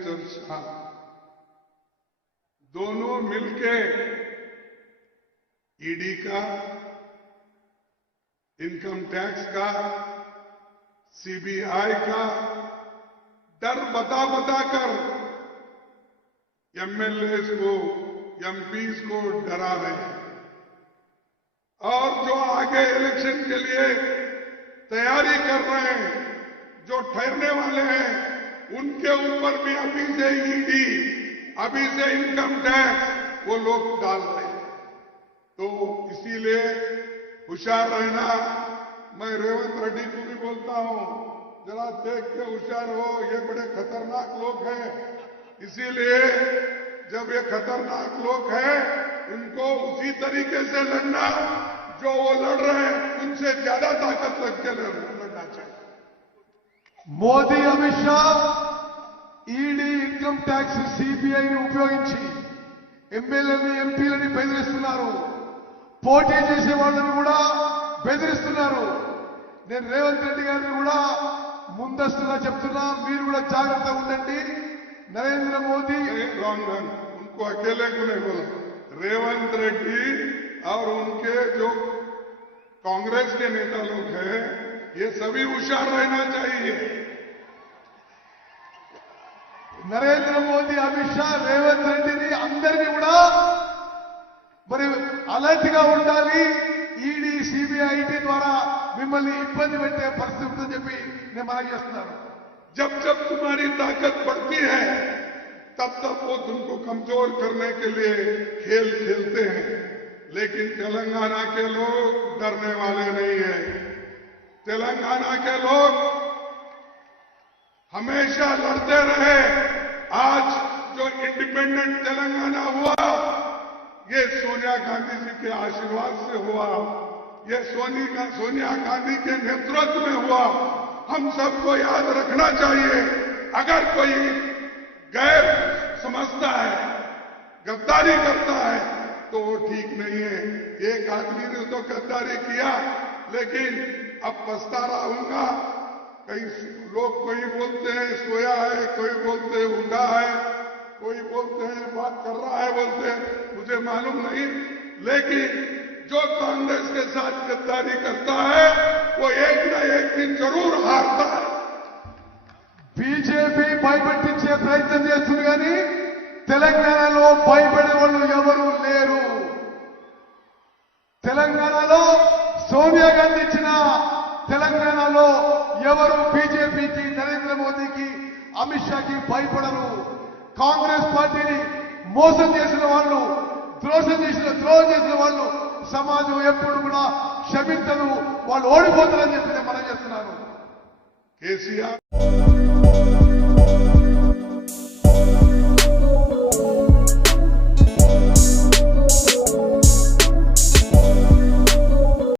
Minister Shah दोनों मिलके ED का, इनकम टैक्स का, सीबीआई का डर बता कर एमएलए को, एमपीज को डरा रहे हैं। और जो आगे इलेक्शन के लिए तैयारी कर रहे हैं, जो ठहरने वाले हैं, उनके ऊपर भी अभी से ईडी, अभी से इनकम टैक्स वो लोग डाल रहे हैं। तो इसीलिए होशियार रहना। मैं रेवंत रेड्डी को भी बोलता हूं, जरा देख के होशियार हो, ये बड़े खतरनाक लोग हैं। इसीलिए जब ये खतरनाक लोग हैं, इनको उसी तरीके से लड़ना जो वो लड़ रहे हैं, उनसे ज्यादा ताकत लग के लड़ना चाहिए। Modi Amit Shah ED income tax సిబిఐని ఉపయోగించి ఎమ్మెల్యేలని ఎంపీలని బెదిరిస్తున్నారు. పోటీ చేసే వాళ్ళని కూడా బెదిరిస్తున్నారు. నేను రేవంత్ రెడ్డి గారిని కూడా ముందస్తుగా చెప్తున్నా, మీరు కూడా జాగ్రత్తగా ఉండండి. नरेंद्र मोदी रॉन्ग उनको अकेले को नहीं बोला, रेवंत रेड्डी और उनके जो कांग्रेस के नेता लोग हैं, ये सभी होशियार रहना चाहिए। నరేంద్ర మోదీ, అమిత్ షా, రేవంత్ రెడ్డిని అందరినీ కూడా మరి అలర్ట్ గా ఉండాలి. ఈడీ, సిబిఐ ద్వారా మిమ్మల్ని ఇబ్బంది పెట్టే పరిస్థితి ఉందని చెప్పి నేను మనవి చేస్తున్నాను. जब जब तुम्हारी ताकत बढ़ती है, तब तब वो तुमको कमजोर करने के लिए खेल खेलते हैं। लेकिन तेलंगाना के लोग डरने वाले नहीं हैं। तेलंगाना के लोग हमेशा लड़ते रहे। आज जो इंडिपेंडेंट तेलंगाना हुआ, ये सोनिया गांधी जी के आशीर्वाद से हुआ, ये सोनिया गांधी के नेतृत्व में हुआ। हम सबको याद रखना चाहिए, अगर कोई गैर समझता है, गद्दारी करता है, तो वो ठीक नहीं है। एक आदमी ने तो गद्दारी किया, लेकिन अब पछता रहूंगा। कई लोग कोई बोलते हैं सोया है, कोई बोलते हैं उठा है, कोई बोलते हैं बात कर रहा है, बोलते हैं, मुझे मालूम नहीं। लेकिन जो कांग्रेस के साथ गद्दारी करता है, वो एक न एक दिन जरूर हारता है। బీజేపీ భయపెట్టించే ప్రయత్నం చేస్తుంది, కానీ తెలంగాణలో భయపడే వాళ్ళు ఎవరు లేరు. తెలంగాణలో సోనియా గాంధీ ఇచ్చిన తెలంగాణలో ఎవరు బీజేపీకి, నరేంద్ర మోదీకి, అమిత్ షాకి భయపడరు. కాంగ్రెస్ పార్టీని మోసం చేసిన వాళ్ళు, ద్రోహం చేసిన వాళ్ళు సమాజం ఎప్పుడు కూడా క్షమించదు. వాళ్ళు ఓడిపోతారని చెప్పి నేను మనం చేస్తున్నాను. కేసీఆర్